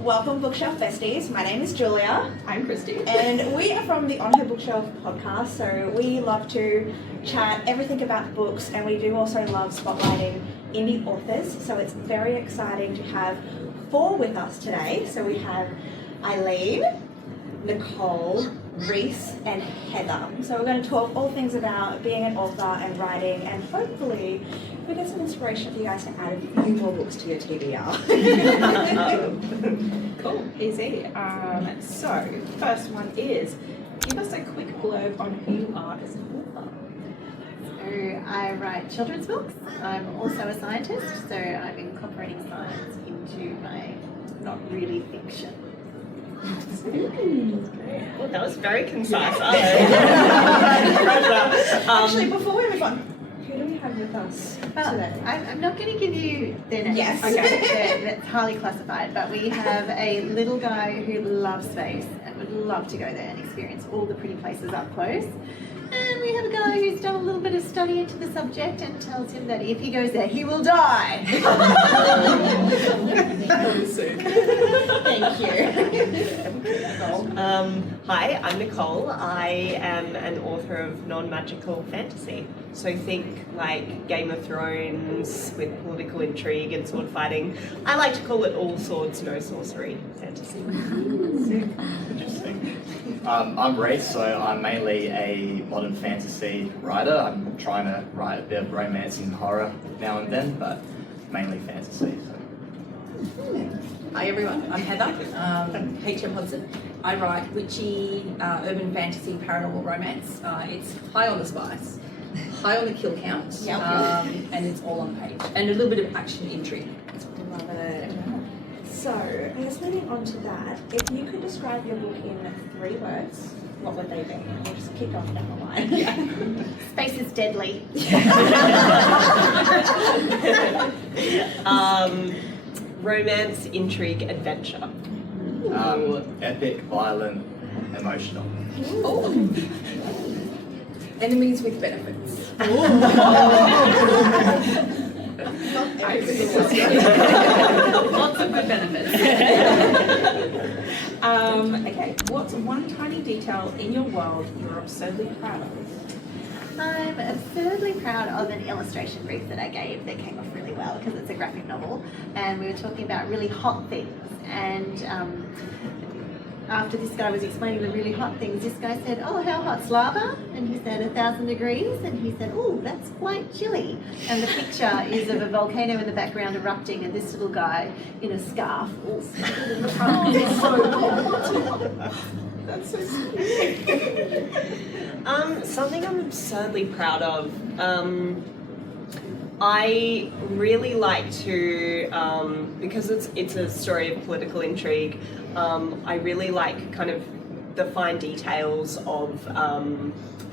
Welcome Bookshelf Besties. My name is Julia. I'm Christy. And we are from the On Her Bookshelf podcast, so we love to chat everything about books, and we do also love spotlighting indie authors, so it's very exciting to have 4 with us today. So we have Eileen, Nicole, Rhys and Heather. So we're going to talk all things about being an author and writing, and hopefully we get some inspiration for you guys to add a few more books to your TBR. Cool, easy. So first one is, give us a quick blurb on who you are as an author. So I write children's books. I'm also a scientist, so I'm incorporating science into my not really fiction. Well, that was very concise. Actually, before we move on, who do we have with us today? I'm not going to give you their names. Yes. Okay. That's highly classified, but we have a little guy who loves space and would love to go there and experience all the pretty places up close. And we have a guy who's done a little bit of study into the subject and tells him that if he goes there, he will die. Thank you. Hi, I'm Nicole. I am an author of non-magical fantasy. So think like Game of Thrones with political intrigue and sword fighting. I like to call it all swords, no sorcery fantasy. Interesting. I'm Rhys, so I'm mainly a modern fantasy writer. I'm trying to write a bit of romance and horror now and then, but mainly fantasy. So. Hi everyone, I'm Heather, HM Hodgson. I write witchy, urban fantasy, paranormal romance. It's high on the spice, high on the kill count, and it's all on the page. And a little bit of action intrigue. Love it. So, I guess moving on to that, if you could describe your book in 3 words, what would they be? We'll just kick off down the line. Space is deadly. Romance, intrigue, adventure. Epic, violent, emotional. Oh. Enemies with benefits. Lots of good benefits. Okay, what's one tiny detail in your world you're absurdly proud of? I'm absurdly proud of an illustration brief that I gave that came off really well because it's a graphic novel, and we were talking about really hot things, and after this guy was explaining the really hot things, this guy said, "Oh, how hot's lava?" And he said, 1,000 degrees, and he said, "Oh, that's quite chilly." And the picture is of a volcano in the background erupting, and this little guy in a scarf all smothered in the front. It's so hot. That's so sweet. Something I'm absurdly proud of. I really like to, because it's a story of political intrigue, I really like kind of the fine details of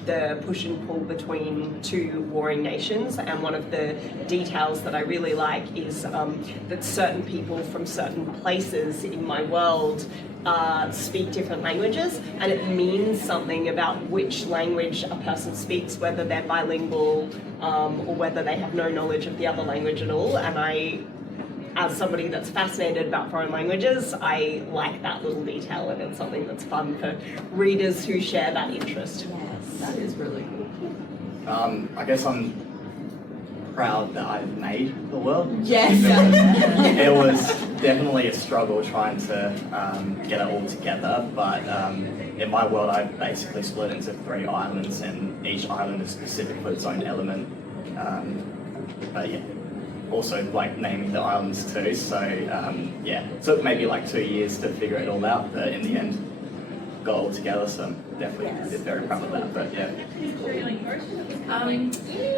the push and pull between 2 warring nations, and one of the details that I really like is that certain people from certain places in my world speak different languages, and it means something about which language a person speaks, whether they're bilingual or whether they have no knowledge of the other language at all. And I, as somebody that's fascinated about foreign languages, I like that little detail, and it's something that's fun for readers who share that interest. Yes, that is really cool. I guess I'm proud that I've made the world. Yes. It was definitely a struggle trying to get it all together, but in my world I basically split into 3 islands, and each island is specific for its own element. But yeah, also like naming the islands too, so yeah, took maybe like 2 years to figure it all out, but in the end got it all together, so I'm definitely very proud of that, but yeah.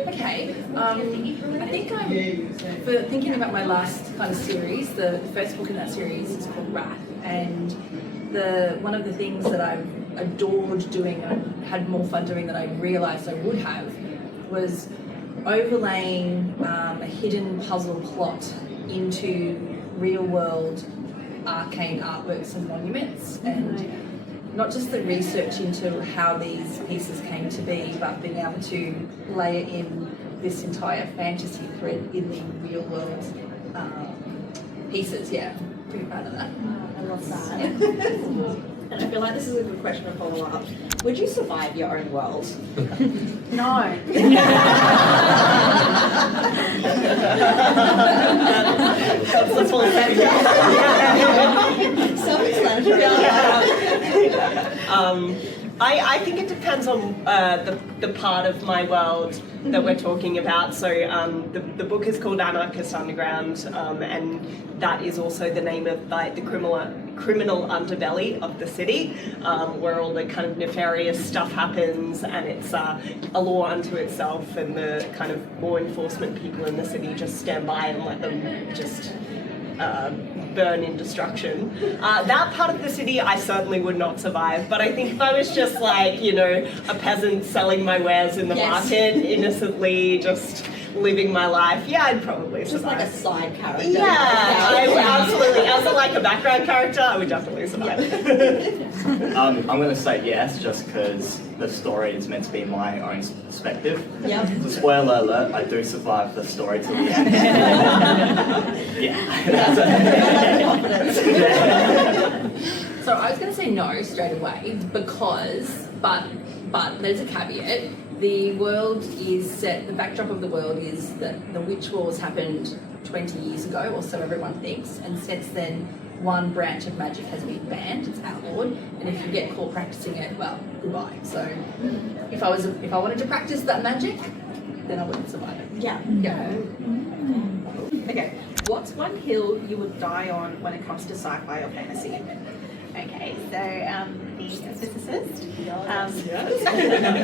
Okay, I think for thinking about my last kind of series, the first book in that series is called Wrath, and one of the things that I've adored doing and had more fun doing than I realised I would have was overlaying a hidden puzzle plot into real world arcane artworks and monuments, and not just the research into how these pieces came to be, but being able to layer in this entire fantasy thread in the real world pieces, yeah. Pretty proud of that. I love that. And I feel like this is a good question to follow up. Would you survive your own world? No. That's the full Self-explanatory. I think it depends on the part of my world that we're talking about. So the book is called Anarchist Underground, and that is also the name of the criminal underbelly of the city, where all the kind of nefarious stuff happens, and it's a law unto itself, and the kind of law enforcement people in the city just stand by and let them just burn in destruction. That part of the city I certainly would not survive, but I think if I was just like, you know, a peasant selling my wares in the market, innocently just living my life, yeah, I'd probably survive. Just like a side character. Yeah, I would absolutely. As like a background character, I would definitely survive. I'm going to say yes, just because the story is meant to be my own perspective. Yep. So spoiler alert, I do survive the story to the end. So I was going to say no straight away because, but there's a caveat. The world is set, the backdrop of the world is that the witch wars happened 20 years ago, or so everyone thinks, and since then one branch of magic has been banned, it's outlawed, and if you get caught practicing it, well, goodbye. So if I wanted to practice that magic, then I wouldn't survive it. Yeah. Yeah. Okay, what's one hill you would die on when it comes to sci-fi or fantasy? Okay, so being a physicist,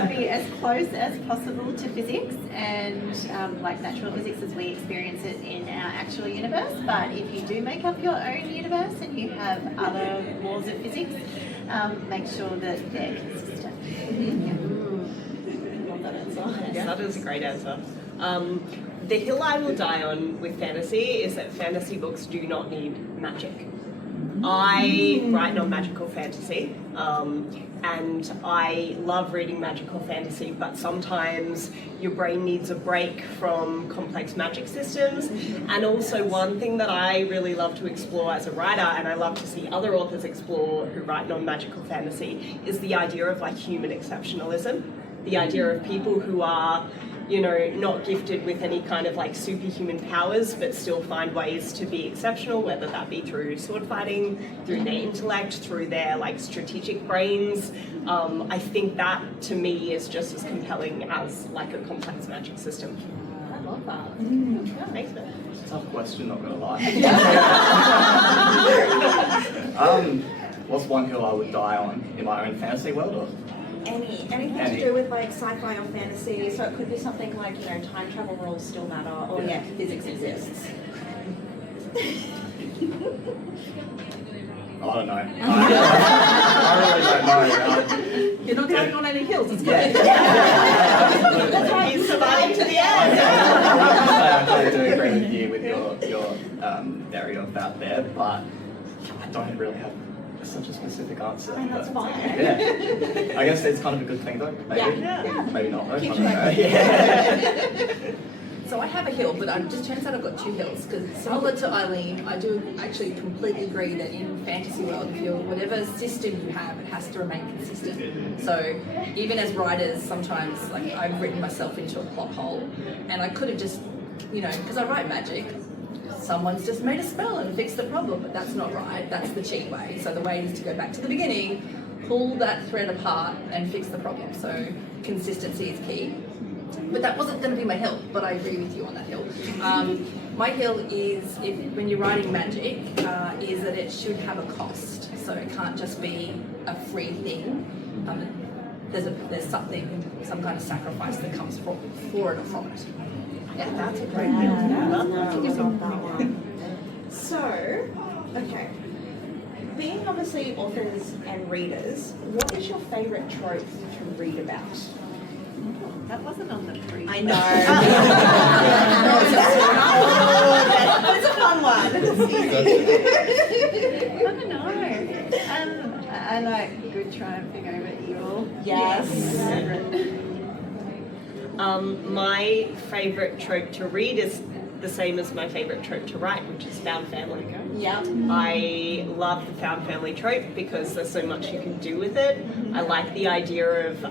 be as close as possible to physics and like natural physics as we experience it in our actual universe. But if you do make up your own universe and you have other laws of physics, make sure that they're consistent. Love that answer. Yes, that is a great answer. The hill I will die on with fantasy is that fantasy books do not need magic. I write non-magical fantasy, and I love reading magical fantasy, but sometimes your brain needs a break from complex magic systems. And also one thing that I really love to explore as a writer, and I love to see other authors explore who write non-magical fantasy, is the idea of like human exceptionalism, the idea of people who are, you know, not gifted with any kind of like superhuman powers, but still find ways to be exceptional, whether that be through sword fighting, through their intellect, through their like strategic brains. I think that to me is just as compelling as like a complex magic system. I love that. Yeah, thanks, man. It's a tough question, not going to lie. What's one hill I would die on in my own fantasy world? Or? Anything to do with like sci-fi or fantasy, so it could be something like, you know, time travel rules still matter, or physics exists. I don't know. I really don't know. You're not going on any hills, it's good. That's why you survived to the end. I kind of do agree with you with your area of that there, but I don't really have such a specific answer. And that's fine. Yeah. I guess it's kind of a good thing though. Maybe. Yeah. Maybe not though. I Keep don't know. track. Yeah. So I have a hill, but it just turns out I've got two hills, because similar to Eileen, I do actually completely agree that in fantasy world, if you're whatever system you have, it has to remain consistent. So even as writers, sometimes like I've written myself into a plot hole, and I could have just, you know, because I write magic, someone's just made a spell and fixed the problem, but that's not right. That's the cheat way. So the way is to go back to the beginning, pull that thread apart and fix the problem. So consistency is key. But that wasn't going to be my hill, but I agree with you on that hill. My hill is, when you're writing magic, is that it should have a cost. So it can't just be a free thing. There's something, some kind of sacrifice that comes for it or from it. Yeah, that's a great hill. I love that one. So, okay. Being obviously authors and readers, what is your favourite trope to read about? That wasn't on the pre. I know. But it's a fun one. I don't know. I like good triumphing over evil. Yes. My favourite trope to read is the same as my favourite trope to write, which is found family. Yeah. I love the found family trope because there's so much you can do with it. I like the idea of,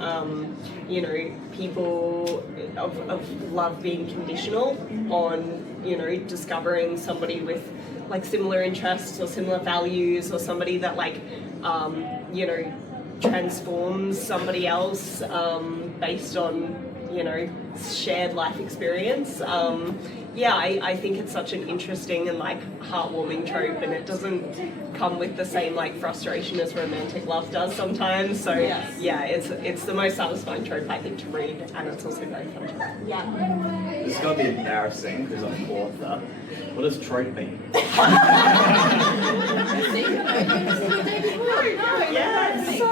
you know, people of love being conditional on, you know, discovering somebody with like similar interests or similar values, or somebody that like, you know, transforms somebody else based on, you know, shared life experience. Yeah, I think it's such an interesting and like heartwarming trope, and it doesn't come with the same like frustration as romantic love does sometimes. So yeah, it's the most satisfying trope I think to read, and it's also very fun to read. Yeah. It's got to be embarrassing because I'm an author. What does trope mean? Yeah. So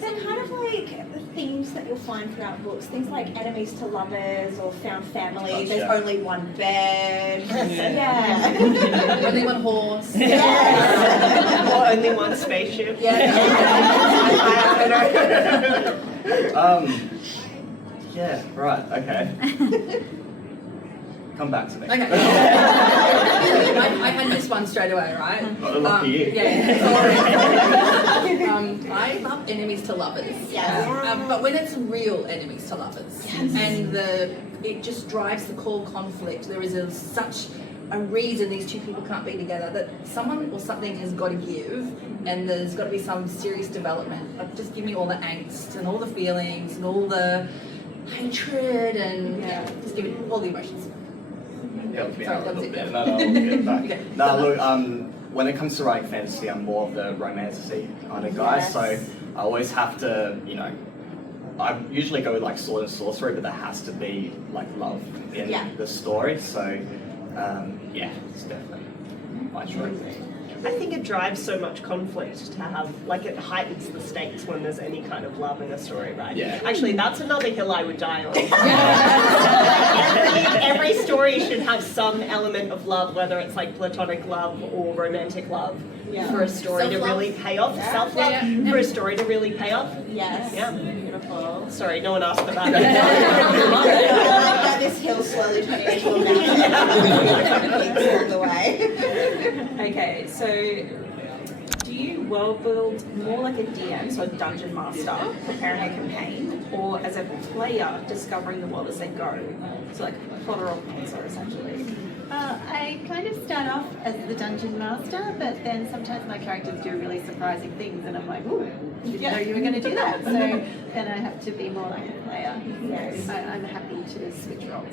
they're kind of like the themes that you'll find throughout books. Things like enemies to lovers or found family. Gotcha. There's only one bed. Yeah. Only one horse. Or only one spaceship. Yeah, right, okay. Come back to me. Okay. I had this one straight away, right? Not a lucky you. Yeah. I love enemies to lovers. Yeah. But when it's real enemies to lovers, and it just drives the core conflict. There is such a reason these two people can't be together, that someone or something has got to give, and there's got to be some serious development. Like, just give me all the angst and all the feelings and all the hatred and just give me all the emotions. Helped me Sorry, out a that was little it. bit. No, no, Okay. no, look, when it comes to writing fantasy, I'm more of the romantasy kind of guy, so I always have to, you know, I usually go with like sword and sorcery, but there has to be like love in the story, so yeah, it's definitely my trope. I think it drives so much conflict to have, like it heightens the stakes when there's any kind of love in a story, right? Yeah. Actually, that's another hill I would die on. Every story should have some element of love, whether it's like platonic love or romantic love, for a story to Self-love. really pay off. Self-love, for a story to really pay off. Yes. Yeah. Beautiful. Sorry, no one asked for that. I love this hill slowly turning into a mountain. Peaks along the way. Okay, so do you world build more like a DM, so a dungeon master preparing a campaign, or as a player discovering the world as they go? So like plotter or pantser essentially. I kind of start off as the dungeon master, but then sometimes my characters do really surprising things, and I'm like, ooh, didn't know you were going to do that. So then I have to be more like a player. So I'm happy to switch roles.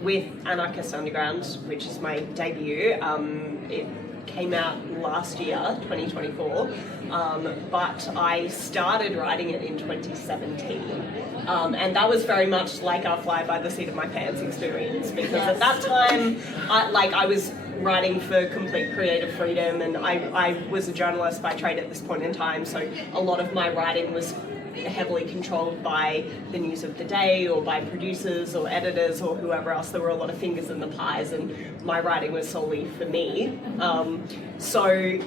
With Anarchist Underground, which is my debut, it came out last year, 2024, but I started writing it in 2017. And that was very much like a fly by the seat of my pants experience, because at that time, I was writing for complete creative freedom, and I was a journalist by trade at this point in time, so a lot of my writing was heavily controlled by the news of the day or by producers or editors or whoever else. There were a lot of fingers in the pies, and my writing was solely for me. So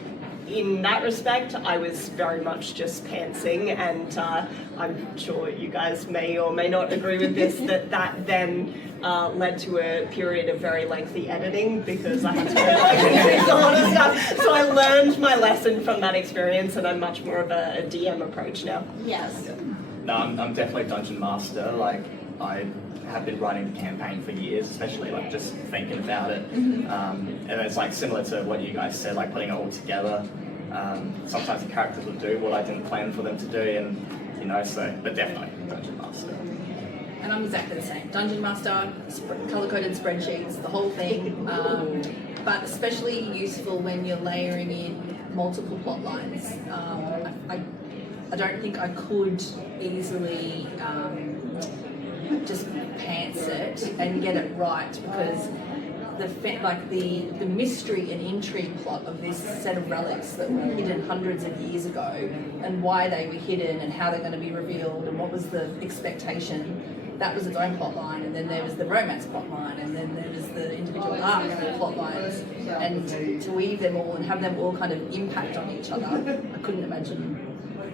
in that respect, I was very much just pantsing, and I'm sure you guys may or may not agree with this, that then led to a period of very lengthy editing, because I had to do a lot of stuff. So I learned my lesson from that experience, and I'm much more of a DM approach now. Yes. No, I'm definitely Dungeon Master. Like, I have been writing the campaign for years, especially like just thinking about it. And it's like similar to what you guys said, like putting it all together. Sometimes the characters will do what I didn't plan for them to do, and you know, so, but definitely Dungeon Master. And I'm exactly the same. Dungeon Master, color-coded spreadsheets, the whole thing. But especially useful when you're layering in multiple plot lines. I don't think I could easily just pants it and get it right, because the mystery and intrigue plot of this set of relics that were hidden hundreds of years ago, and why they were hidden and how they're going to be revealed and what was the expectation, that was its own plot line. And then there was the romance plot line, and then there was the individual arc plot lines, and to weave them all and have them all kind of impact on each other, I couldn't imagine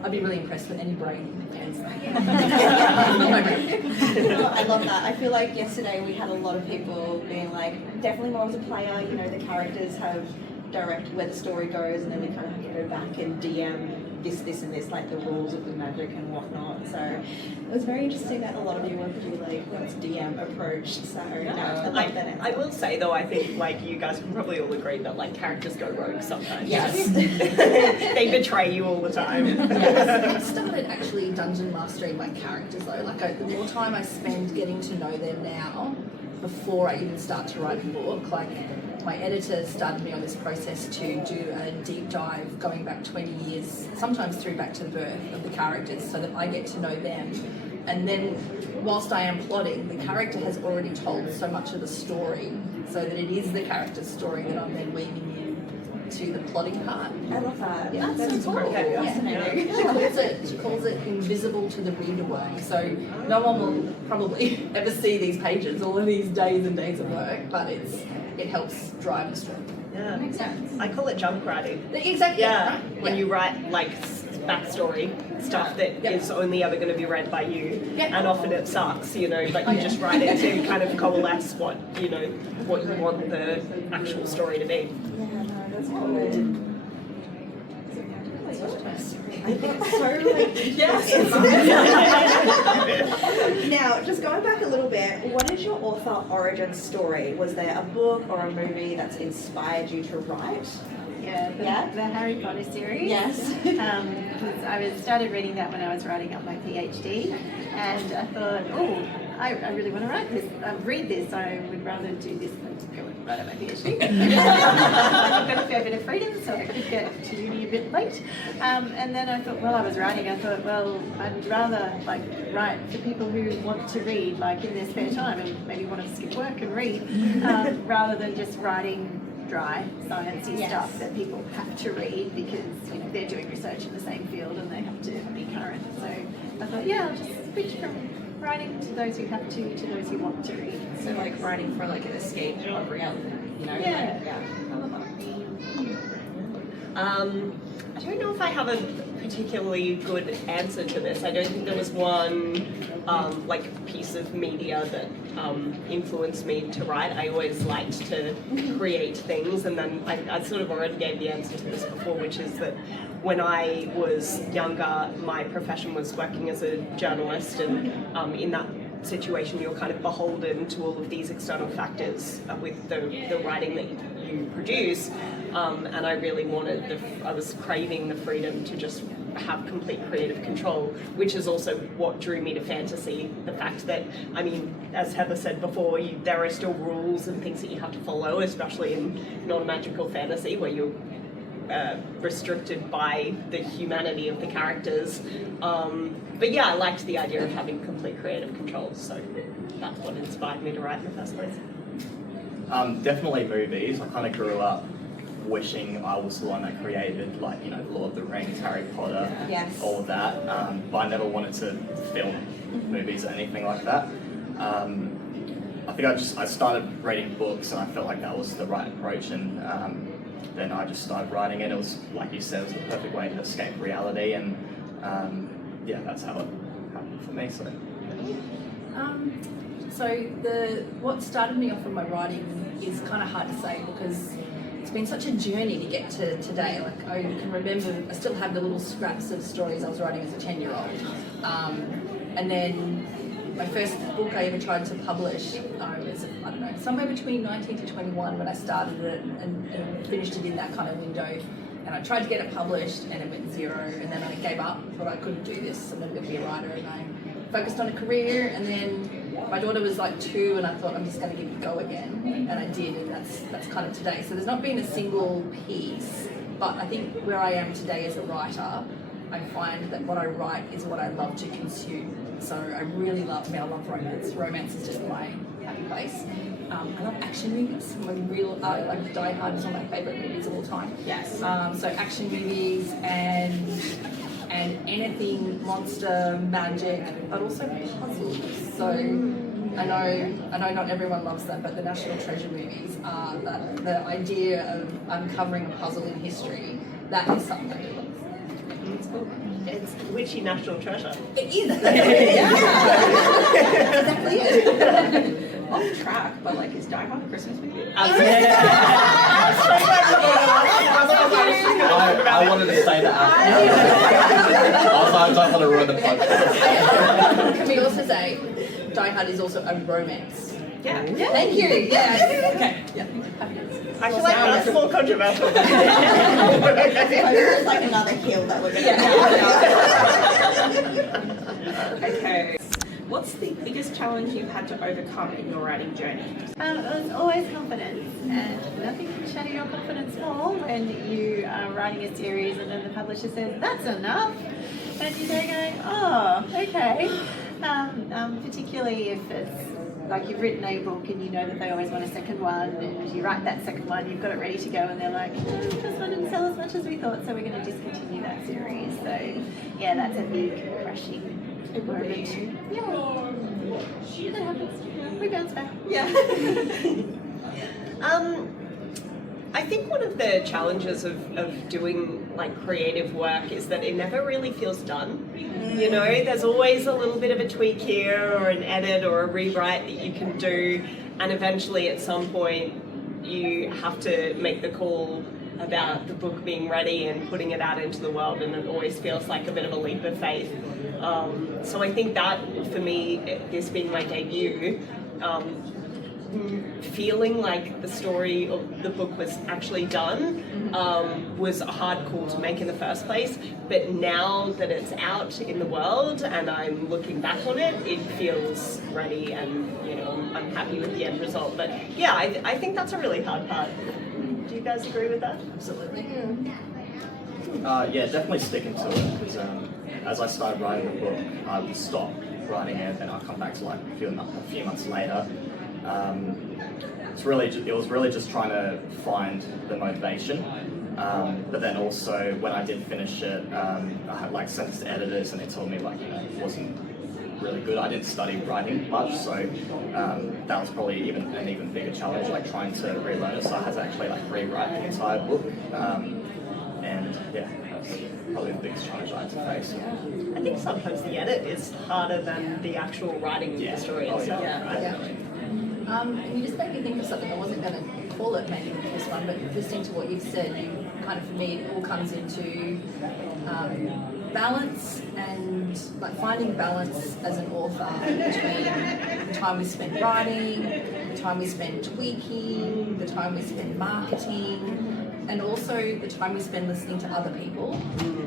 I'd be really impressed with any brain fans. I love that. I feel like yesterday we had a lot of people being like, definitely more as a player, you know, the characters have directed where the story goes, and then we kind of have to go back and DM this and this, like the rules of the magic and whatnot. So it was very interesting that a lot of you were pretty like, let's DM approach. So no, I love that answer. I will say though, I think like you guys can probably all agree that like characters go rogue sometimes. Yes. They betray you all the time. I've started actually dungeon mastering my characters though. Like the more time I spend getting to know them now, before I even start to write a book, like my editor started me on this process to do a deep dive going back 20 years, sometimes through back to the birth of the characters, so that I get to know them. And then whilst I am plotting, the character has already told so much of the story, so that it is the character's story that I'm then weaving in to the plotting part. I love that. Yeah, that's so cool. cool. Fascinating. She calls it invisible to the reader work. So no one will probably ever see these pages, all of these days and days of work, but it helps drive the story. Yeah, Makes sense. I call it junk writing. Exactly. Yeah, Right? when you write like backstory stuff that is only ever going to be read by you, and often it sucks, you know. But you just write it to kind of coalesce what you want the actual story to be. Yeah, no, that's good. I think it's so like Now, just going back a little bit, what is your author origin story? Was there a book or a movie that's inspired you to write? Yeah, the Harry Potter series. Yes. I started reading that when I was writing up my PhD, and I thought, oh, I really want to write this. Read this. I would rather do this than go and write up my PhD. I've got a fair bit of freedom, so I could get to uni a bit late. And then I thought, while I was writing, I thought, well, I'd rather like write for people who want to read, like in their spare time, and maybe want to skip work and read, rather than just writing dry sciencey stuff that people have to read because they're doing research in the same field and they have to be current. So I thought, I'll just switch from writing to those who have to those who want to read. So like writing for like an escape of reality, Yeah. I love that. I don't know if I have a particularly good answer to this. I don't think there was one piece of media that influenced me to write. I always liked to create things, and then I sort of already gave the answer to this before, which is that when I was younger, my profession was working as a journalist, and in that situation you're kind of beholden to all of these external factors with the writing that you produce, and I really I was craving the freedom to just have complete creative control, which is also what drew me to fantasy. The fact that, I mean, as Heather said before, there are still rules and things that you have to follow, especially in non-magical fantasy where you're restricted by the humanity of the characters. But yeah, I liked the idea of having complete creative control, so that's what inspired me to write in the first place. Definitely movies. I kind of grew up wishing I was the one that created, like, Lord of the Rings, Harry Potter, all of that. But I never wanted to film movies or anything like that. I think I started reading books, and I felt like that was the right approach, and then I just started writing it. It was, like you said, it was the perfect way to escape reality, and that's how it happened for me. So what started me off in my writing is kind of hard to say because it's been such a journey to get to today. Like I can remember, I still have the little scraps of stories I was writing as a 10-year-old. And then my first book I ever tried to publish, I was, somewhere between 19 to 21 when I started it and finished it in that kind of window. And I tried to get it published and it went 0, and then I gave up, thought I couldn't do this, I'm never going to be a writer, and I focused on a career. And then my daughter was like 2 and I thought I'm just going to give it a go again, and I did, and that's kind of today. So there's not been a single piece, but I think where I am today as a writer, I find that what I write is what I love to consume. So I really love romance. Romance is just my happy place. I love action movies. Like Die Hard is one of my favourite movies of all time. Yes. So action movies and anything monster, magic, but also puzzles. So I know not everyone loves them, but the National Treasure movies are the idea of uncovering a puzzle in history. That is something I do love. It's cool. It's witchy national treasure. It is. Exactly it. Off track, but like, is Die Hard a Christmas movie? I wanted to say that after. I don't want to ruin the podcast. Can we also say Die Hard is also a romance? Yeah. Thank you. Yeah. Okay. Yeah. I feel like that's more controversial. It's like another hill that we're going to Okay. What's the biggest challenge you've had to overcome in your writing journey? It was always confidence, and nothing can shatter your confidence more when you are writing a series and then the publisher says, that's enough, and you're there going, oh, okay. Particularly if it's like you've written a book and you know that they always want a second one, and you write that second one, you've got it ready to go, and they're like, this one didn't sell as much as we thought, so we're going to discontinue that series. So yeah, that's a big crushing moment. Yeah, that happens. We bounce back. Yeah. I think one of the challenges of doing like creative work is that it never really feels done. You know, there's always a little bit of a tweak here or an edit or a rewrite that you can do, and eventually at some point you have to make the call about the book being ready and putting it out into the world, and it always feels like a bit of a leap of faith. So I think that for me, this being my debut, feeling like the story of the book was actually done was a hard call to make in the first place. But now that it's out in the world and I'm looking back on it, it feels ready, and you know, I'm happy with the end result. But yeah, I think that's a really hard part. Do you guys agree with that? Absolutely. Yeah, definitely sticking to it, because as I started writing the book, I would stop writing it and I'll come back to like a few months later. It was really just trying to find the motivation, but then also when I did finish it, I had like sent it to editors and they told me like, you know, it wasn't really good. I didn't study writing much, so that was probably an even bigger challenge, like trying to relearn it. So I had to actually like rewrite the entire book, and yeah, that's probably the biggest challenge I had to face. I think sometimes the edit is harder than the actual writing of the story itself. You just made me think of something. I wasn't going to call it maybe the first one, but listening to what you've said, kind of, for me, it all comes into balance, and like finding balance as an author between the time we spend writing, the time we spend tweaking, the time we spend marketing, and also the time we spend listening to other people.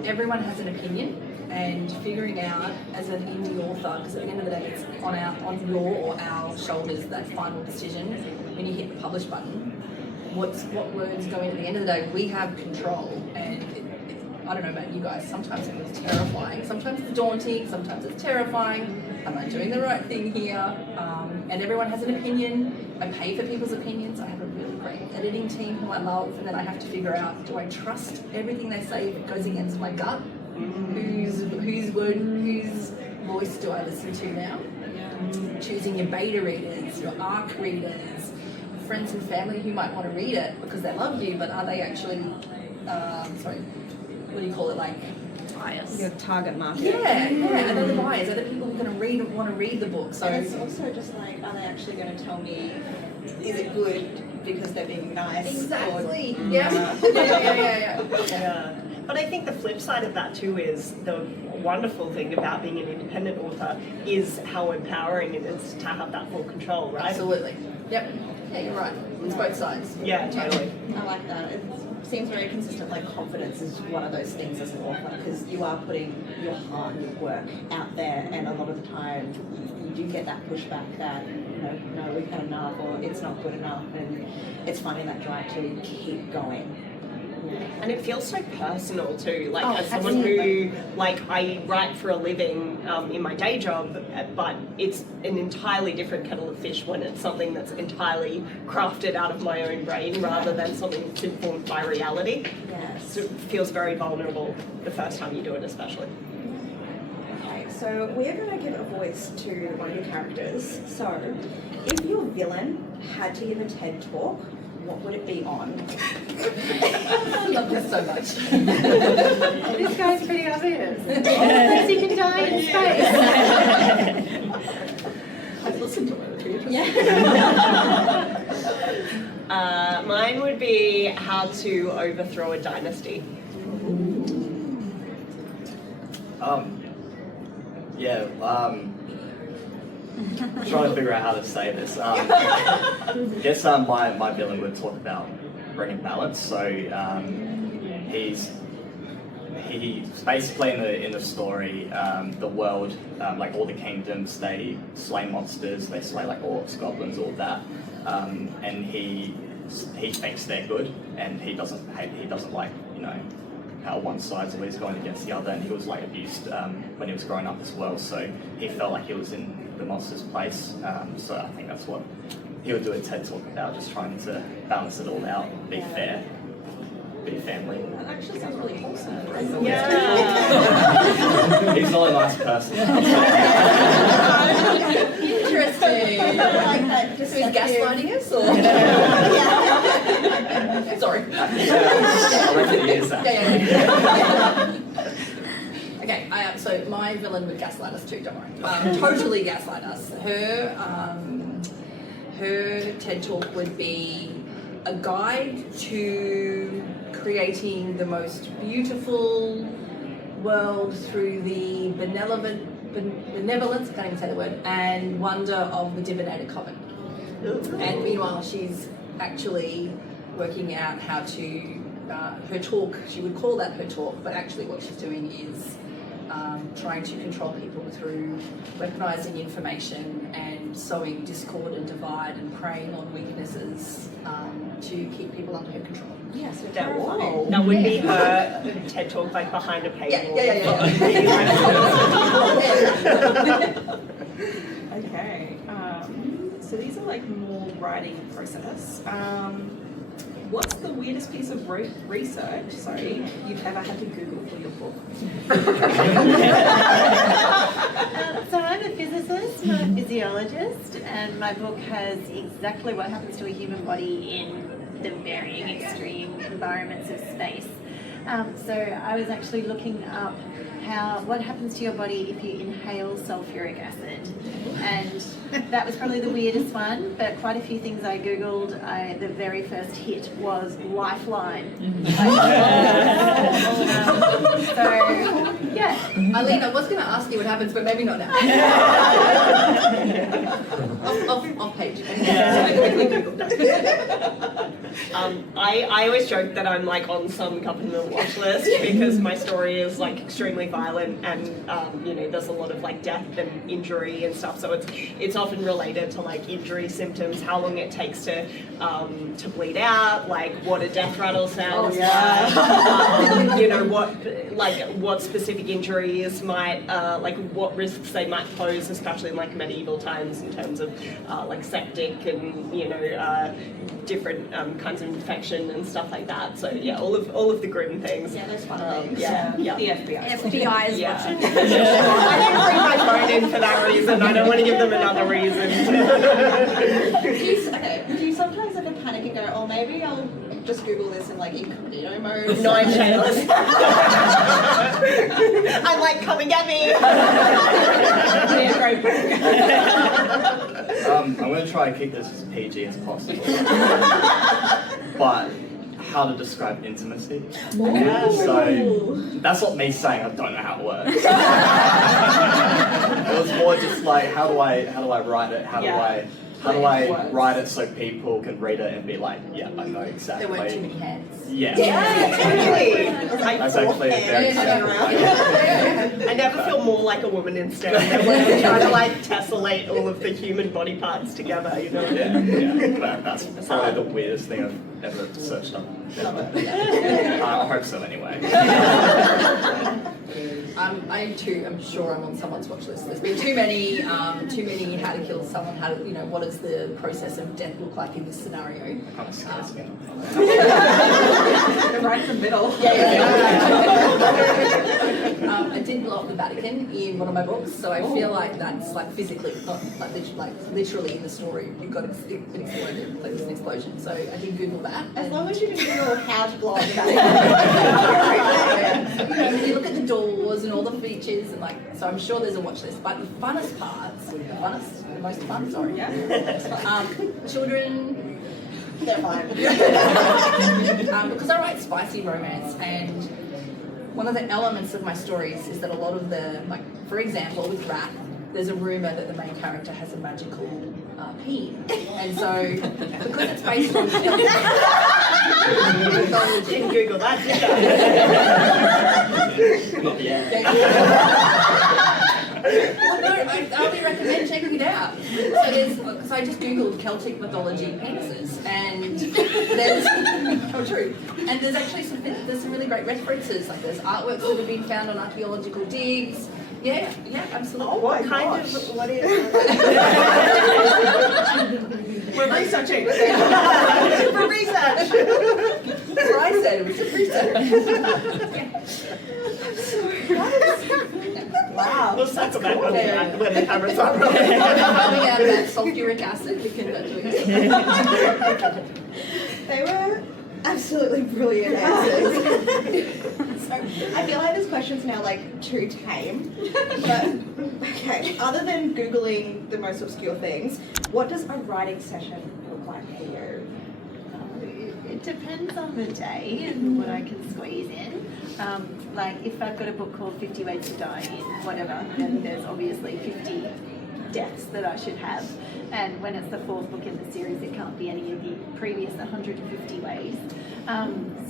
Everyone has an opinion, and figuring out as an indie author, because at the end of the day it's on your or our shoulders, that final decision when you hit the publish button, what words go in. At the end of the day, we have control, and I don't know about you guys, sometimes it feels terrifying, sometimes it's daunting, sometimes it's terrifying. Am I doing the right thing here? And everyone has an opinion. I pay for people's opinions. I have a really great editing team who I love, and then I have to figure out, do I trust everything they say if it goes against my gut? Whose voice do I listen to now? Choosing your beta readers, your ARC readers, friends and family who might want to read it because they love you, but are they actually, what do you call it, like bias? Your target market. Yeah. Are they the buyers? Are the people who are going to want to read the book? So And it's also just like, are they actually going to tell me, is it good because they're being nice? exactly. Or, Yeah. But I think the flip side of that too is the wonderful thing about being an independent author is how empowering it is to have that full control, right? Absolutely. Yep. Yeah, you're right. It's both sides. Yeah, totally. I like that. It seems very consistent. Like confidence is one of those things as an author, because you are putting your heart and your work out there, and a lot of the time you do get that pushback that, you know, no, we've had enough, or it's not good enough, and it's finding that drive to keep going. And it feels so personal too, like Oh, as someone absolutely. who, like, I write for a living in my day job, but it's an entirely different kettle of fish when it's something that's entirely crafted out of my own brain rather than something that's informed by reality. Yes. So it feels very vulnerable the first time you do it, especially. Okay, so we're going to give a voice to one of your characters. So, if your villain had to give a TED talk, what would it be on? I love this so much. This guy's pretty obvious. Thinks he can die in space. I've listened to it. Mine would be how to overthrow a dynasty. Trying to figure out how to say this. I guess my villain would talk about bringing balance. So he's basically in the story, the world, like all the kingdoms, they slay monsters, they slay like orcs, goblins, all that, and he thinks they're good, and he doesn't like, you know, how one side's always going against the other, and he was like abused when he was growing up as well, so he felt like he was in the monster's place. So I think that's what he would do a TED talk about, just trying to balance it all out, be fair, be family. That actually sounds really wholesome. Yeah. He's not a nice person. Interesting. I like that. So he's gaslighting us, or? Sorry. I reckon he is that. Yeah. Okay, so my villain would gaslight us too, don't worry. Totally gaslight us. Her TED Talk would be a guide to creating the most beautiful world through the benevolence, I can't even say the word, and wonder of the divinated coven. And meanwhile, she's actually working out how to, her talk, she would call that her talk, but actually what she's doing is trying to control people through weaponizing information and sowing discord and divide and preying on weaknesses to keep people under her control. Yeah, so That would be her TED talk, like behind a paywall. Okay, so these are like more writing process. What's the weirdest piece of research, you've ever had to Google for your book? So I'm a physicist, not a physiologist, and my book has exactly what happens to a human body in the varying extreme environments of space. So I was actually looking up what happens to your body if you inhale sulfuric acid, and that was probably the weirdest one, but quite a few things I googled. The very first hit was Lifeline. So yeah, Eileen, I was going to ask you what happens, but maybe not now. off page. I always joke that I'm like on some government watch list because my story is like extremely violent, and you know, there's a lot of like death and injury and stuff, so it's often related to like injury symptoms, how long it takes to bleed out, like what a death rattle sounds like, you know, what specific injuries might like what risks they might pose, especially in like medieval times in terms of like septic and, you know, different kinds of infection and stuff like that. So yeah, all of the grim things. Yeah, those fun things. Yeah. The FBI. FBI is Yeah. watching. I didn't bring my phone in for that reason. I don't want to give them another reason. Do you sometimes like panic and go, oh, maybe I'll just Google this in like incognito mode? No, I'm shameless. I'm like, come and get me. Yeah, great book. I'm going to try and keep this as PG as possible. But how to describe intimacy. So that's not me saying I don't know how it works. It was more just like, how do I write it? How do I write it so people can read it and be like, yeah, I know exactly. There weren't too many hands. Yeah. Totally. That's actually a very I never feel more like a woman instead of when I'm trying to like tessellate all of the human body parts together, you know? Yeah. But that's probably the weirdest thing I've ever searched up. I hope so anyway. I too am sure I'm on someone's watch list. There's been too many how to kill someone, how to, what does the process of death look like in this scenario? Kind of scares me. They're right in the middle. I did blow up the Vatican in one of my books, so I feel like that's like physically, not like literally in the story. You've got it exploded, like there's an explosion. So I did Google that. As long as you didn't Google how to blow up the When you look at the doors and all the features and so I'm sure there's a watch list. But the funnest parts, the most fun, sorry, children. They're fine. Because I write spicy romance, and one of the elements of my stories is that a lot of the, for example, with Rat, there's a rumour that the main character has a magical peen. And so, because it's based on... Didn't Google that, did I? Not yet. Well, no, I only recommend checking it out. So because I just Googled Celtic mythology penises, and there's, true, and there's actually some really great references, like there's artworks that have been found on archaeological digs. Yeah, absolutely. What is We're researching. for research? That's what I said, it was just research. Wow. We'll circle back when the cameras are Coming out of that sulfuric acid, we can do it. They were absolutely brilliant answers. So I feel like this question's now too tame. But okay, other than Googling the most obscure things, what does a writing session look like for you? It depends on the day and what I can squeeze in. If I've got a book called 50 Ways to Die in whatever, then there's obviously 50 deaths that I should have. And when it's the fourth book in the series, it can't be any of the previous 150 ways.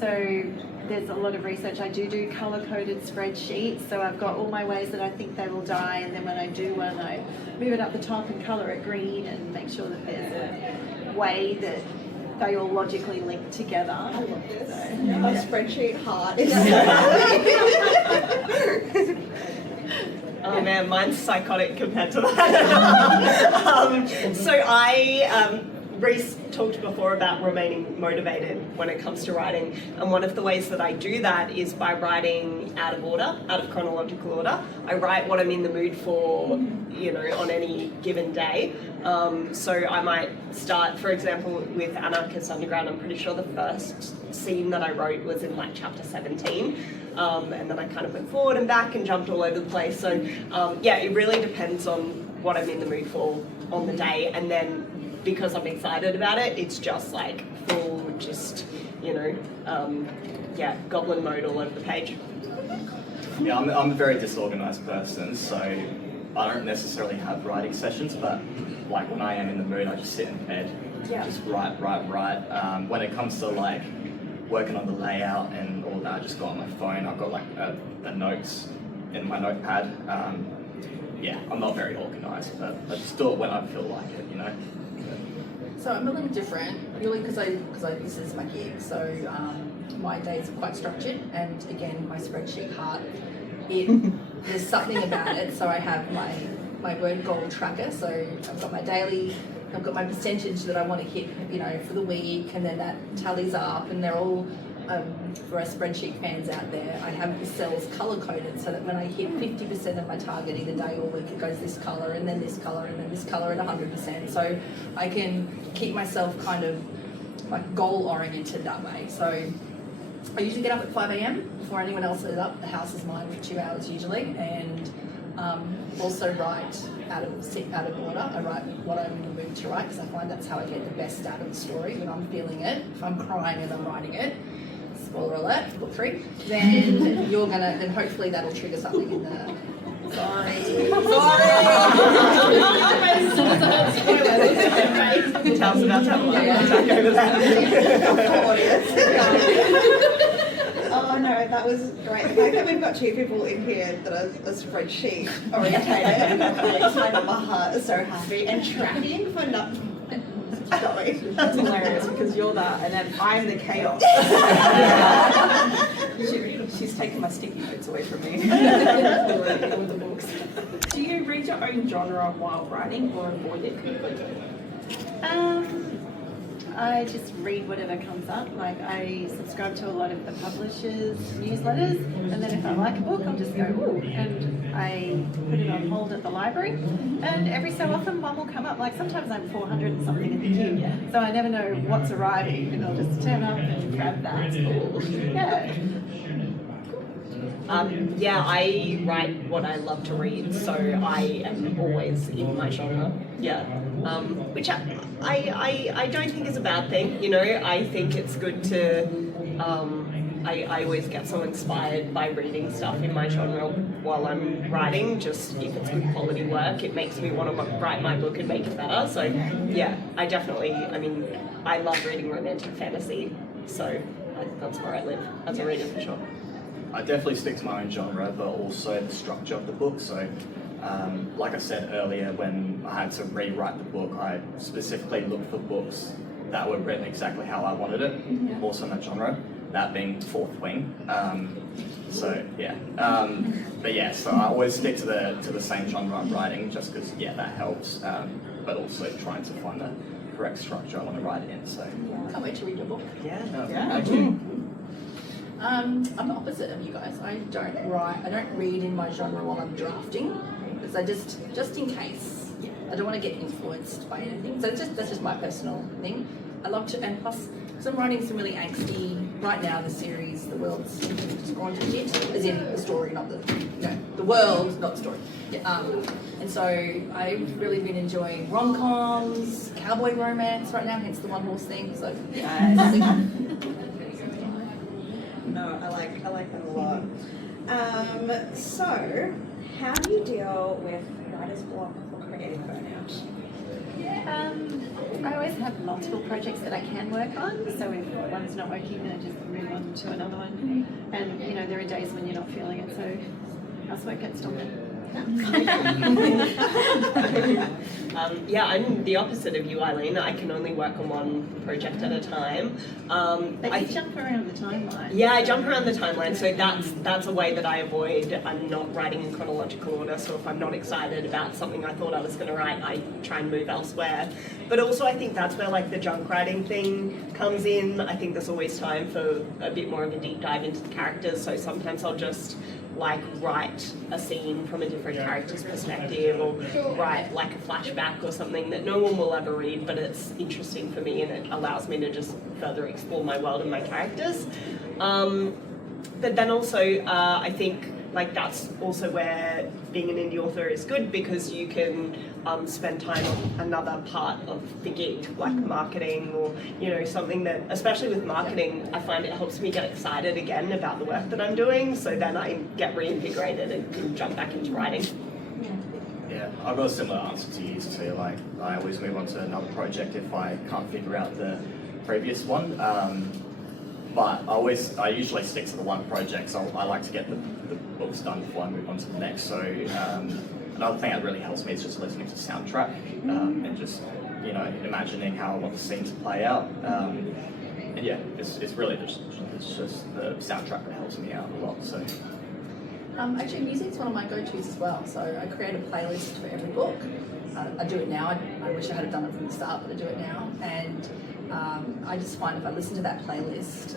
So there's a lot of research. I do colour-coded spreadsheets, so I've got all my ways that I think they will die, and then when I do one, I move it up the top and colour it green and make sure that there's a way that they all logically link together. I love this. A spreadsheet heart is Oh man, mine's psychotic compared to that. Rhys talked before about remaining motivated when it comes to writing, and one of the ways that I do that is by writing out of order, out of chronological order. I write what I'm in the mood for, on any given day. So I might start, for example, with Anarchist Underground. I'm pretty sure the first scene that I wrote was in chapter 17. And then I kind of went forward and back and jumped all over the place. So it really depends on what I'm in the mood for on the day, and then because I'm excited about it, it's just full, goblin mode all over the page. Yeah, I'm a very disorganized person, so I don't necessarily have writing sessions, but when I am in the mood, I just sit in bed, just write. When it comes to working on the layout and all that, I just go on my phone. I've got the notes in my notepad. I'm not very organised, but I just do it when I feel like it, So I'm a little different, purely because this is my gig. So my days are quite structured, and again, my spreadsheet heart, there's something about it. So I have my word goal tracker. So I've got my daily. I've got my percentage that I want to hit, for the week, and then that tallies up, and they're all, for our spreadsheet fans out there, I have the cells colour-coded so that when I hit 50% of my target either day or week, it goes this colour, and then this colour, and then this colour at 100%. So I can keep myself kind of goal-oriented that way. So I usually get up at 5 a.m. before anyone else is up. The house is mine for 2 hours usually, and also write out of order. I write what I'm in the mood to write, because I find that's how I get the best out of the story, when I'm feeling it. If I'm crying as I'm writing it, spoiler alert, book 3, then then hopefully that'll trigger something in the... Sorry. Tell us about that one. Attack over that. Oh no, that was great. The fact that we've got 2 people in here that are spreadsheet orientated makes my number heart so happy, and tracking for nothing. That's hilarious, because you're that, and then I'm the chaos. She's taking my sticky notes away from me. With the books. Do you read your own genre while writing or avoid it completely? I just read whatever comes up. Like, I subscribe to a lot of the publishers' newsletters, and then if I like a book, I'll just go, ooh, and I put it on hold at the library. And every so often one will come up. Like, sometimes I'm 400 and something in the queue, so I never know what's arriving, and I'll just turn up and grab that. Yeah. Yeah, I write what I love to read, so I am always in my genre. Yeah, which I don't think is a bad thing. You know, I think it's good to. I always get so inspired by reading stuff in my genre while I'm writing. Just if it's good quality work, it makes me want to write my book and make it better. So yeah, I definitely. I mean, I love reading romantic fantasy, so that's where I live as a reader for sure. I definitely stick to my own genre, but also the structure of the book. So, like I said earlier, when I had to rewrite the book, I specifically looked for books that were written exactly how I wanted it, also in that genre, that being Fourth Wing. So, yeah. But yeah, so I always stick to the same genre I'm writing, just because, yeah, that helps, but also trying to find the correct structure I want to write it in. So, Can't wait to read your book. I do. I'm the opposite of you guys. I don't read in my genre while I'm drafting, because I just in case. I don't want to get influenced by anything. So that's just my personal thing. I love to, and plus, because I'm writing some really angsty, right now the series, the world's just gone to shit, as in the story, not the world, not the story. And so I've really been enjoying rom-coms, cowboy romance right now, hence the one horse thing. So No, I like that a lot. So, how do you deal with writer's block or creative burnout? I always have multiple projects that I can work on, so if one's not working, then I just move on to another one. And, you know, there are days when you're not feeling it, so housework gets done. Yeah, I'm the opposite of you, Eileen. I can only work on one project at a time. But you jump around the timeline. Yeah, I jump around the timeline, so that's a way that I avoid. I'm not writing in chronological order, so if I'm not excited about something I thought I was going to write, I try and move elsewhere. But also I think that's where like the junk writing thing comes in. I think there's always time for a bit more of a deep dive into the characters, so sometimes I'll just like write a scene from a different character's perspective, or write like a flashback or something that no one will ever read, but it's interesting for me and it allows me to just further explore my world and my characters. But then also I think like that's also where being an indie author is good, because you can spend time on another part of the gig, like marketing, or you know, something that, especially with marketing, I find it helps me get excited again about the work that I'm doing, so then I get reinvigorated and can jump back into writing. Yeah, I've got a similar answer to you too. Like, I always move on to another project if I can't figure out the previous one. But I usually stick to the one project, so I like to get the books done before I move on to the next. So another thing that really helps me is just listening to soundtrack and just, you know, imagining how I want the scene to play out. And yeah, it's really just the soundtrack that helps me out a lot. So. Actually, music's one of my go-tos as well. So I create a playlist for every book. I do it now. I wish I had done it from the start, but I do it now. And I just find if I listen to that playlist,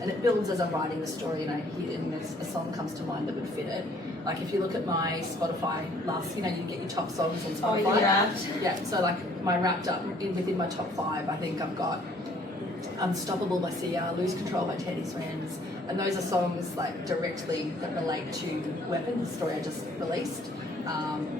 and it builds as I'm writing the story, and I hear and a song comes to mind that would fit it. Like if you look at my Spotify last, you know, you get your top songs on Spotify. Oh, yeah. Yeah. So like my wrapped up within my top 5, I think I've got Unstoppable by Sia, Lose Control by Teddy Swims, and those are songs like directly that relate to Weapon, the story I just released.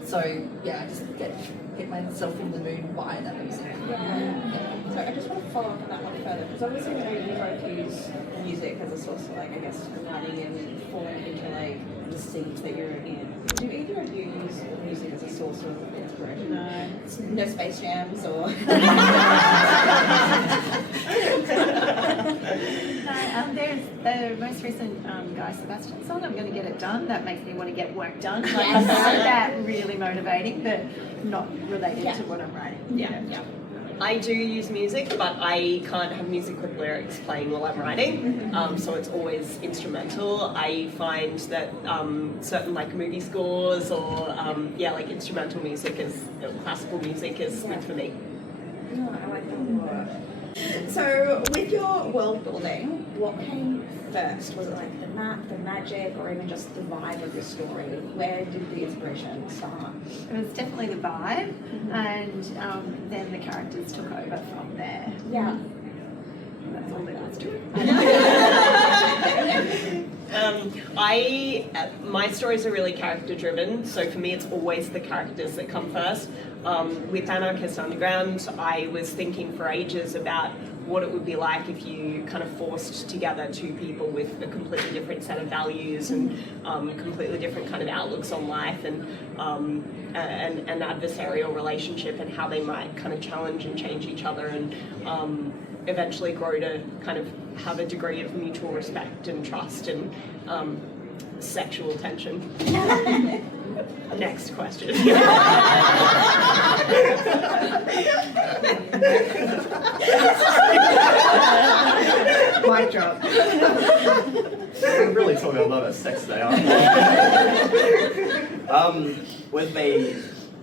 So yeah, I just get myself in the mood via that music. So I just want to follow up on that one further, because obviously we know you both use music as a source of, like, I guess, writing and forming into like the scene that you're in. Do either of you use music as a source of inspiration? No Space Jams or. There's the most recent Guy Sebastian song, I'm going to get it done. That makes me want to get work done. Like, Yes. I find that really motivating, but not related to what I'm writing. Yeah. I do use music, but I can't have music with lyrics playing while I'm writing, so it's always instrumental. I find that certain like movie scores or like instrumental music classical music is good for me. Oh, I like that a lot. So, with your world building, what came first? Was it like the map, the magic, or even just the vibe of the story? Where did the inspiration start? It was definitely the vibe, and then the characters took over from there. Yeah. That's all there was to it. My stories are really character driven, so for me it's always the characters that come first. With Anarchist Underground, I was thinking for ages about what it would be like if you kind of forced together two people with a completely different set of values and completely different kind of outlooks on life and an adversarial relationship and how they might kind of challenge and change each other and eventually grow to kind of have a degree of mutual respect and trust and sexual tension. Next question. Mic drop. We're really talking a lot of sex today, aren't we? With me,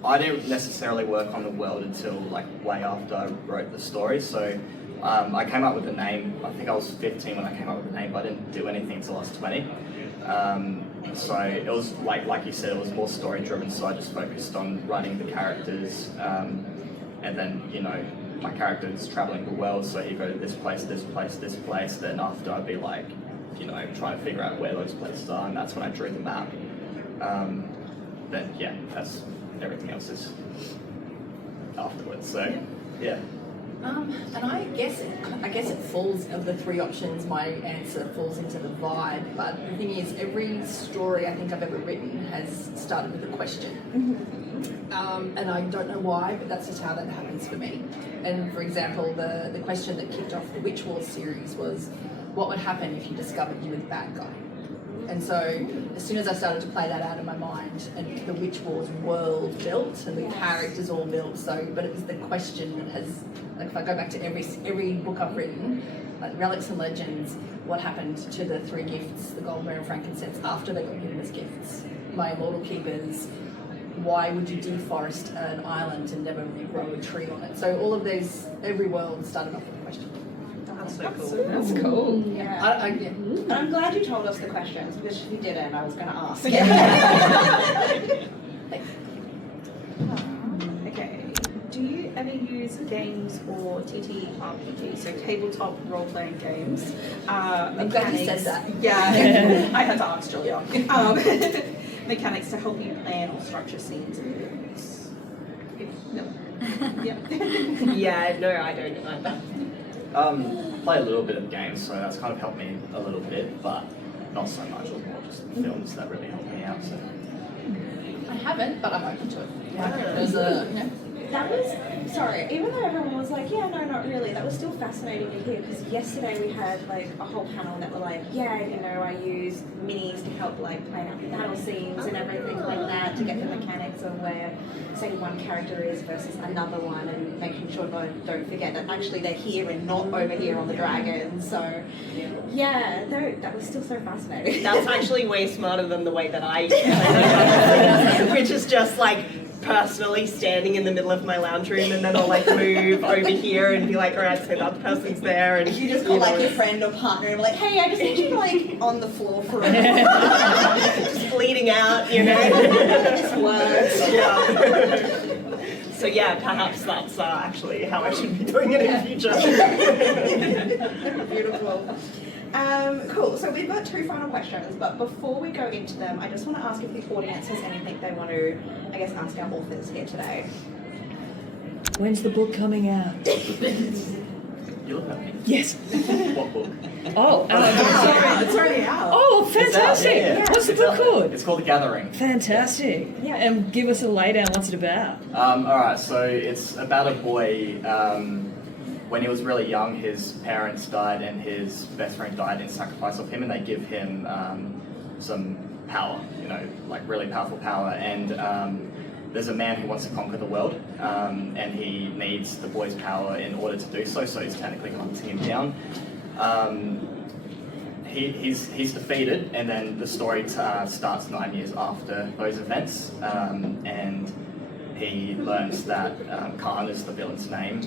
I didn't necessarily work on the world until like way after I wrote the story. So I came up with the name. I think I was 15 when I came up with the name, but I didn't do anything until I was 20. So it was like you said, it was more story driven. So I just focused on writing the characters, and then my character is traveling the world. So he'd go to this place, this place, this place. Then after I'd be like, trying to figure out where those places are, and that's when I drew the map. Then that's everything else is afterwards. So yeah. And I guess it falls of the three options. My answer falls into the vibe. But the thing is, every story I think I've ever written has started with a question, and I don't know why, but that's just how that happens for me. And for example, the question that kicked off the Witch Wars series was, what would happen if you discovered you were the bad guy? And so as soon as I started to play that out in my mind, and the Witch Wars world built and the characters all built, but it was the question that has, like if I go back to every book I've written, like Relics and Legends, what happened to the three gifts, the gold, myrrh and frankincense, after they got given as gifts? My Immortal Keepers, why would you deforest an island and never regrow a tree on it? So all of these, every world started off with a question. That's so cool. That's cool. Yeah. Yeah. And I'm glad you told us the questions, because if you didn't, I was going to ask. Okay. Do you ever use games or TTRPGs, so tabletop role-playing games? I'm glad you said that. Yeah, I had to ask Julia. Mechanics to help you plan or structure scenes and moves. No. Yeah. Yeah, no, I don't either. Play a little bit of games, so that's kind of helped me a little bit, but not so much. It was more just films that really helped me out. So. I haven't, but I'm open to it. Yeah. There's That was, sorry, even though everyone was like, yeah, no, not really, that was still fascinating to hear, because yesterday we had like a whole panel that were like, yeah, I use minis to help like plan out the battle scenes and everything like that, to get the mechanics of where, say, one character is versus another one, and making sure don't forget that actually they're here and not over here on the dragon. So yeah, that was still so fascinating. That's actually way smarter than the way that I which is just like personally standing in the middle of my lounge room, and then I'll like move over here and be like, all right, so that person's there, and You just call like your friend or partner and be like, hey, I just need you like on the floor for a minute. just bleeding out, This works. Yeah. So yeah, perhaps that's actually how I should be doing it in the future. Beautiful. Cool, so we've got two final questions, but before we go into them, I just want to ask if the audience has anything they want to, I guess, ask our authors here today. When's the book coming out? You look at me. Yes. What book? Oh, It's already out. oh, fantastic! It's out, yeah. What's the It's book out. called? It's called The Gathering. Fantastic. Yeah. And give us a laydown. What's it about? Alright, so it's about a boy, when he was really young, his parents died and his best friend died in sacrifice of him, and they give him some power, like really powerful power, and there's a man who wants to conquer the world, and he needs the boy's power in order to do so, so he's technically hunting him down. He's defeated, and then the story starts 9 years after those events, and he learns that Khan is the villain's name.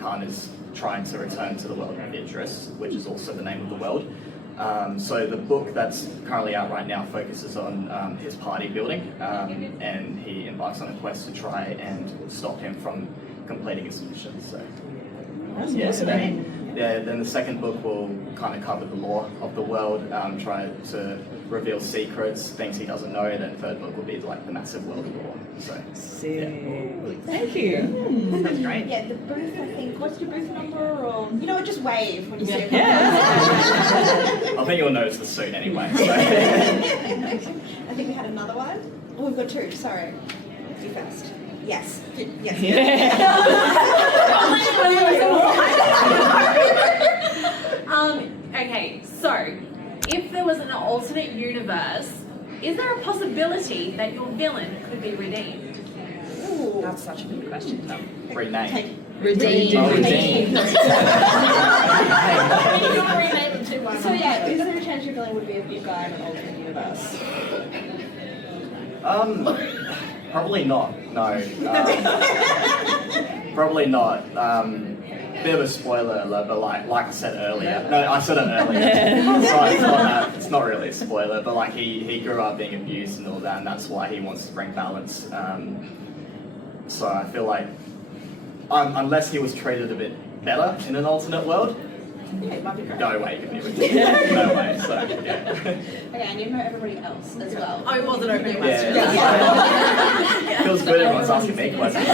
Khan is trying to return to the world of Idris, which is also the name of the world. So the book that's currently out right now focuses on his party building, and he embarks on a quest to try and stop him from completing his mission. So, then the second book will kind of cover the lore of the world, try to reveal secrets, things he doesn't know, and then the third book will be like the massive world lore. So, Thank you. That's great. Yeah, the booth, I think, what's your booth number? Or, you know what, just wave when you see it. I think you'll notice the suit anyway. So. I think we had another one. Oh, we've got two, sorry. You first. Yes. Yes. Okay, so if there was an alternate universe, is there a possibility that your villain could be redeemed? Ooh. That's such a good question, Tom. Rename. Redeemed. Oh, redeemed. So yeah, is there a chance your villain would be a big guy in an alternate universe? Probably not. No. Probably not. Bit of a spoiler alert, but like I said earlier. No, I said it earlier. So it's not really a spoiler, but like he grew up being abused and all that, and that's why he wants to bring balance. So I feel like unless he was treated a bit better in an alternate world, Okay, might be great. no way he could be redeemed. No way. So yeah. Okay, and you know everybody else as well. I wasn't opening questions. Feels good everyone's asking me questions.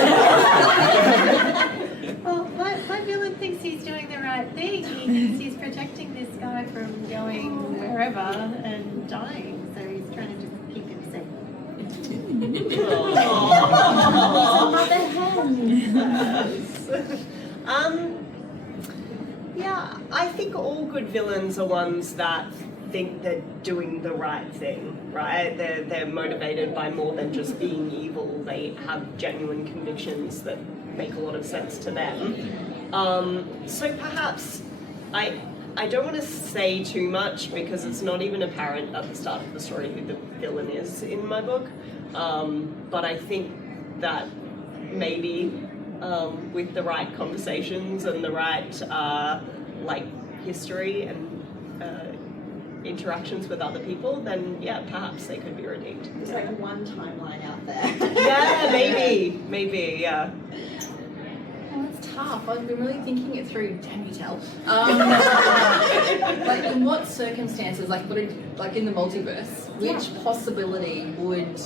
Well, my villain thinks he's doing the right thing. He thinks he's protecting this guy from going wherever and dying, so he's trying to just keep him safe. Yeah, I think all good villains are ones that think they're doing the right thing, right? They're motivated by more than just being evil. They have genuine convictions that make a lot of sense to them. So perhaps I don't want to say too much because it's not even apparent at the start of the story who the villain is in my book. But I think that maybe with the right conversations and the right history and interactions with other people, then yeah, perhaps they could be redeemed. There's like one timeline out there. Yeah, maybe, yeah. Oh, that's tough. I've been really thinking it through. Can you tell? Like, in what circumstances, like in the multiverse, which possibility would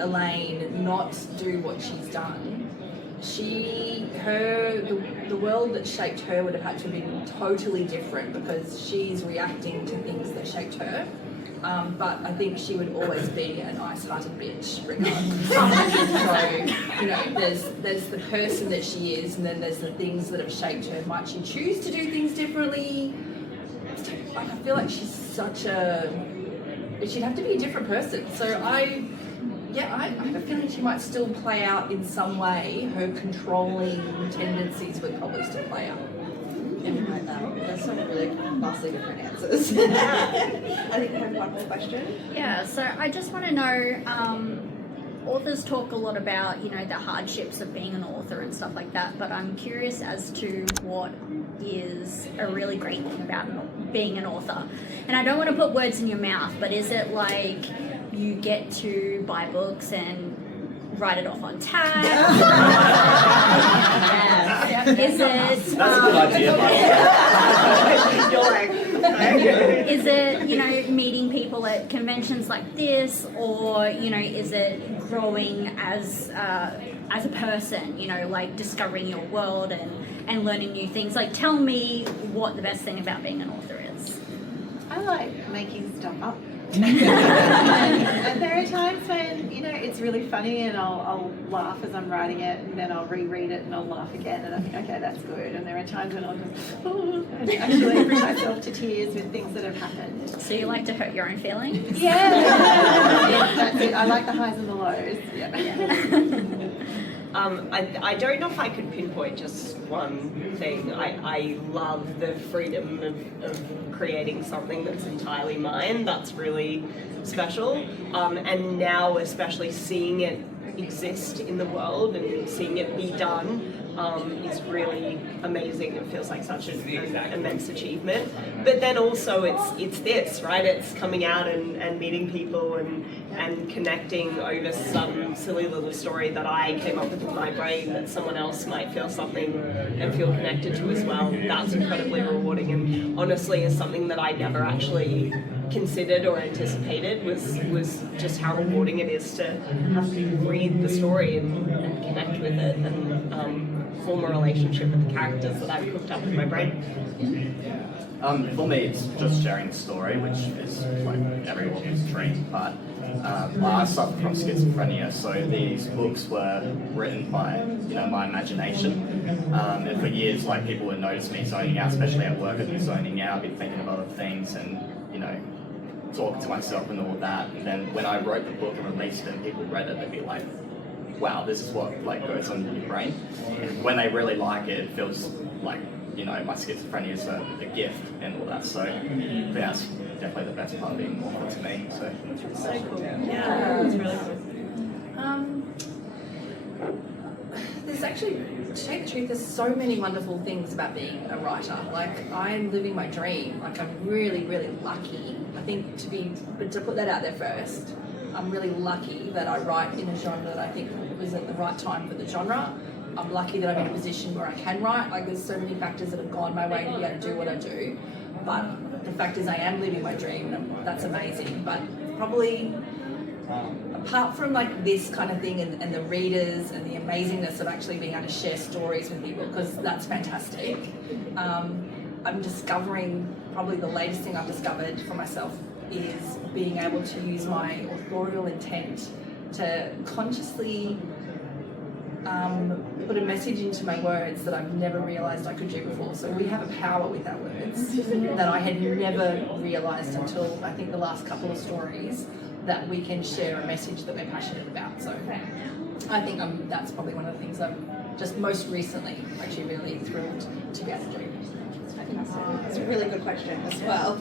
Eileen not do what she's done? The world that shaped her would have had to have been totally different because she's reacting to things that shaped her. But I think she would always be an ice-hearted bitch, regardless. So, you know, there's the person that she is, and then there's the things that have shaped her. Might she choose to do things differently? I feel like she's she'd have to be a different person. So I have a feeling she might still play out in some way. Her controlling tendencies would probably still play out. Right now. There's some really vastly different answers. I think we have one more question. Yeah, so I just want to know, authors talk a lot about, you know, the hardships of being an author and stuff like that, but I'm curious as to what is a really great thing about being an author. And I don't want to put words in your mouth, but is it like you get to buy books and write it off on tag? Is it? That's a good idea. Is it, you know, meeting people at conventions like this, or, you know, is it growing as a person, you know, like discovering your world and learning new things? Like, tell me what the best thing about being an author is. I like making stuff up And there are times when, you know, it's really funny and I'll laugh as I'm writing it, and then I'll reread it and I'll laugh again, and I think, okay, that's good. And there are times when I'll just, and actually bring myself to tears with things that have happened. So you like to hurt your own feelings? Yeah, that's it. I like the highs and the lows. Yeah. I don't know if I could pinpoint just one thing. I love the freedom of creating something that's entirely mine. That's really special. And now especially seeing it exist in the world and seeing it be done is really amazing. It feels like such an immense achievement. But then also it's this, right? It's coming out and meeting people and connecting over some silly little story that I came up with in my brain that someone else might feel something and feel connected to as well. That's incredibly rewarding, and honestly is something that I never actually considered or anticipated was just how rewarding it is to have to read the story and connect with it and form a relationship with the characters that I've cooked up in my brain. For me, it's just sharing the story, which is like everyone's dream. But I suffer from schizophrenia, so these books were written by my imagination. And for years, like people would notice me zoning out, especially at work. I'd be zoning out, I'd be thinking of other things, and talking to myself and all that. And then when I wrote the book and released it, and people read it, they'd be like, "Wow, this is what goes on in your brain." And when they really like it, it feels like my schizophrenia is a gift and all that. So that's definitely the best part of being an author to me. So cool. Yeah, that's really cool. There's actually, to tell you the truth, there's so many wonderful things about being a writer. Like, I'm living my dream. Like, I'm really, really lucky. I think to put that out there first, I'm really lucky that I write in a genre that I think was at the right time for the genre. I'm lucky that I'm in a position where I can write. Like, there's so many factors that have gone my way to be able to do what I do. But the fact is I am living my dream, and that's amazing. But probably, apart from like this kind of thing and the readers and the amazingness of actually being able to share stories with people, because that's fantastic, I'm discovering, probably the latest thing I've discovered for myself is being able to use my authorial intent to consciously put a message into my words that I've never realised I could do before. So we have a power with our words that I had never realised until I think the last couple of stories, that we can share a message that we're passionate about. So I think that's probably one of the things I'm just most recently actually really thrilled to be able to do. That's a really good question as well.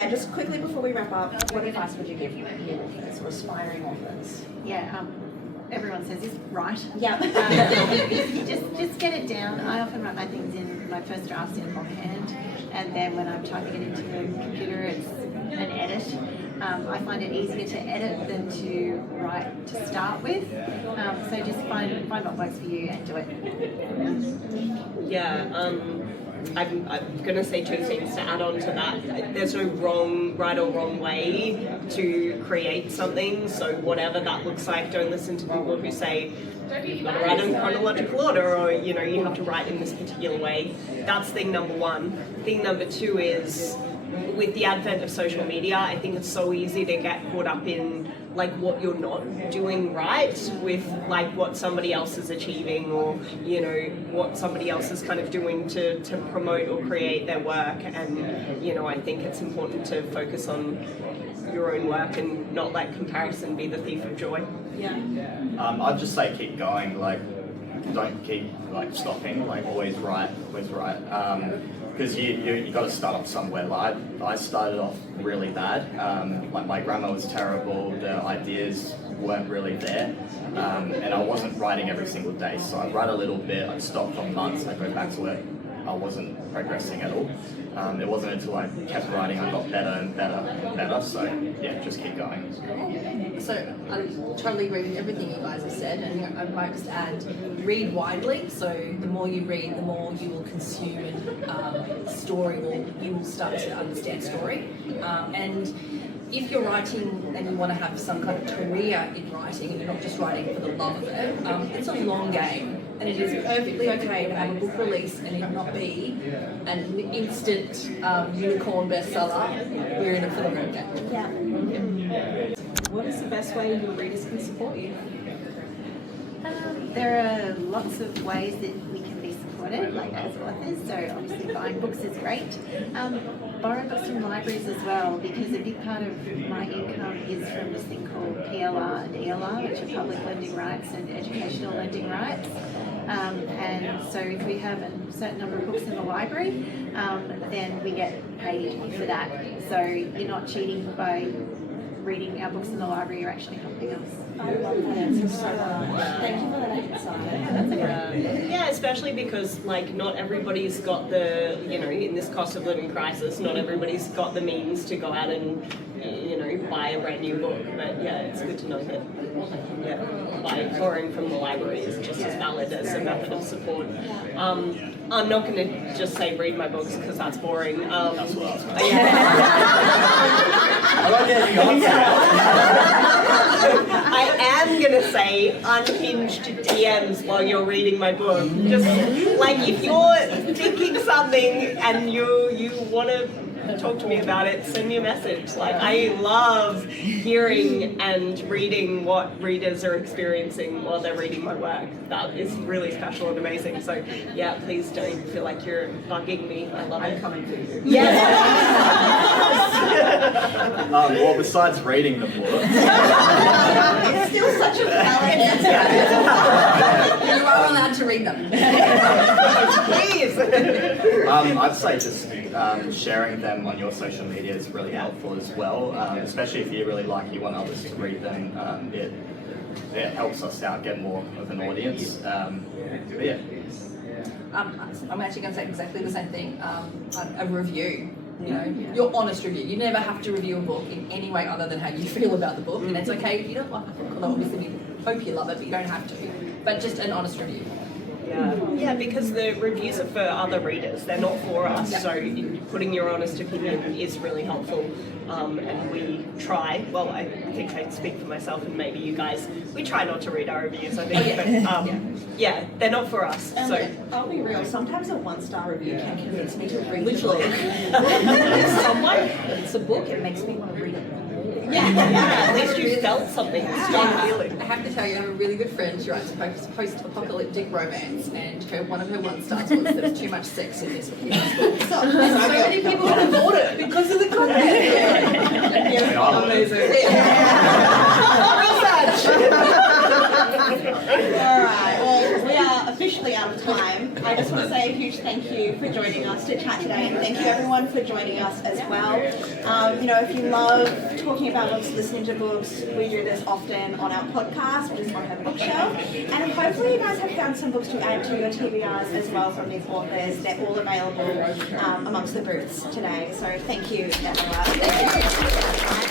And just quickly before we wrap up, what advice would you give new authors or aspiring authors? Yeah, everyone says this, right? Yeah. Just get it down. I often write my things in my first drafts in longhand, and then when I'm typing it into the computer, it's an edit. I find it easier to edit than to write to start with. So just find what works for you and do it. Yeah. I'm going to say two things to add on to that. There's no right or wrong way to create something, so whatever that looks like, don't listen to people who say you've got to write in chronological order, or you have to write in this particular way. That's thing number one. Thing number two is, with the advent of social media, I think it's so easy to get caught up in like what you're not doing right with like what somebody else is achieving, or what somebody else is kind of doing to promote or create their work. And I think it's important to focus on your own work and not let comparison be the thief of joy. I'd just say keep going. Like, don't keep like stopping. Like, always write. Because you got to start off somewhere. Like, I started off really bad. Like, my grammar was terrible. The ideas weren't really there, and I wasn't writing every single day. So I'd write a little bit. I'd stop for months. I'd go back to it. I wasn't progressing at all. It wasn't until I kept writing I got better and better and better. So yeah, just keep going. So I totally agree with everything you guys have said, and I might just add, read widely. So the more you read, the more you will consume story, or you will start to understand story. And if you're writing and you want to have some kind of career in writing, and you're not just writing for the love of it, it's a long game. And it is perfectly okay to have a book release and it not be an instant unicorn bestseller. We're in it for the long game. Yeah. What is the best way your readers can support you? There are lots of ways that we can be supported, like as authors, so obviously buying books is great. Borrow books from libraries as well, because a big part of my income is from this thing called PLR and ELR, which are public lending rights and educational lending rights. And so if we have a certain number of books in the library, then we get paid for that. So you're not cheating by reading our books in the library, you're actually helping us. I love that answer so much. Thank you for that insight. Yeah, especially because like not everybody's got the, you know, in this cost of living crisis, not everybody's got the means to go out and, you know, buy a brand new book. But yeah, it's good to know that borrowing from the library is just as valid as a method of support. I'm not going to just say read my books because that's boring. That's what I I like getting on I am going to say unhinged DMs while you're reading my book. Just like if you're thinking something and you want to talk to me about it, send me a message. Like I love hearing and reading what readers are experiencing while they're reading my work. That is really special and amazing. So yeah, please don't feel like you're bugging me. I love it. Coming for you. Yes. well, besides reading the book, It's still such a valid answer. You are allowed to read them. Please. I'd say just sharing them on your social media is really helpful as well, especially if you really like, you want others to read them. It helps us out get more of an audience. But yeah. I'm actually going to say exactly the same thing. A review, you know, your honest review. You never have to review a book in any way other than how you feel about the book, and it's okay if you don't like a book. Although obviously we hope you love it, but you don't have to. But just an honest review. Yeah, because the reviews are for other readers, they're not for us, so putting your honest opinion is really helpful. And we try, well, I think I speak for myself and maybe you guys, we try not to read our reviews, I think, but yeah, they're not for us. And So I'll be real, sometimes a 1-star review can convince me to read Literally. It's a book, it makes me want to read it. at least you felt something, strong feeling. I have to tell you, I have a really good friend. She writes post-apocalyptic romance, and one of her 1-stars was there's too much sex in this book. And so many people have bought it because of the content. Alright, well, we are officially out of time. I just want to say a huge thank you for joining us to chat today, and thank you everyone for joining us as well. You know, if you love talking about books, listening to books, we do this often on our podcast, which is On Her Bookshelf, and hopefully you guys have found some books to add to your TBRs as well from these authors. They're all available amongst the booths today, so thank you everyone.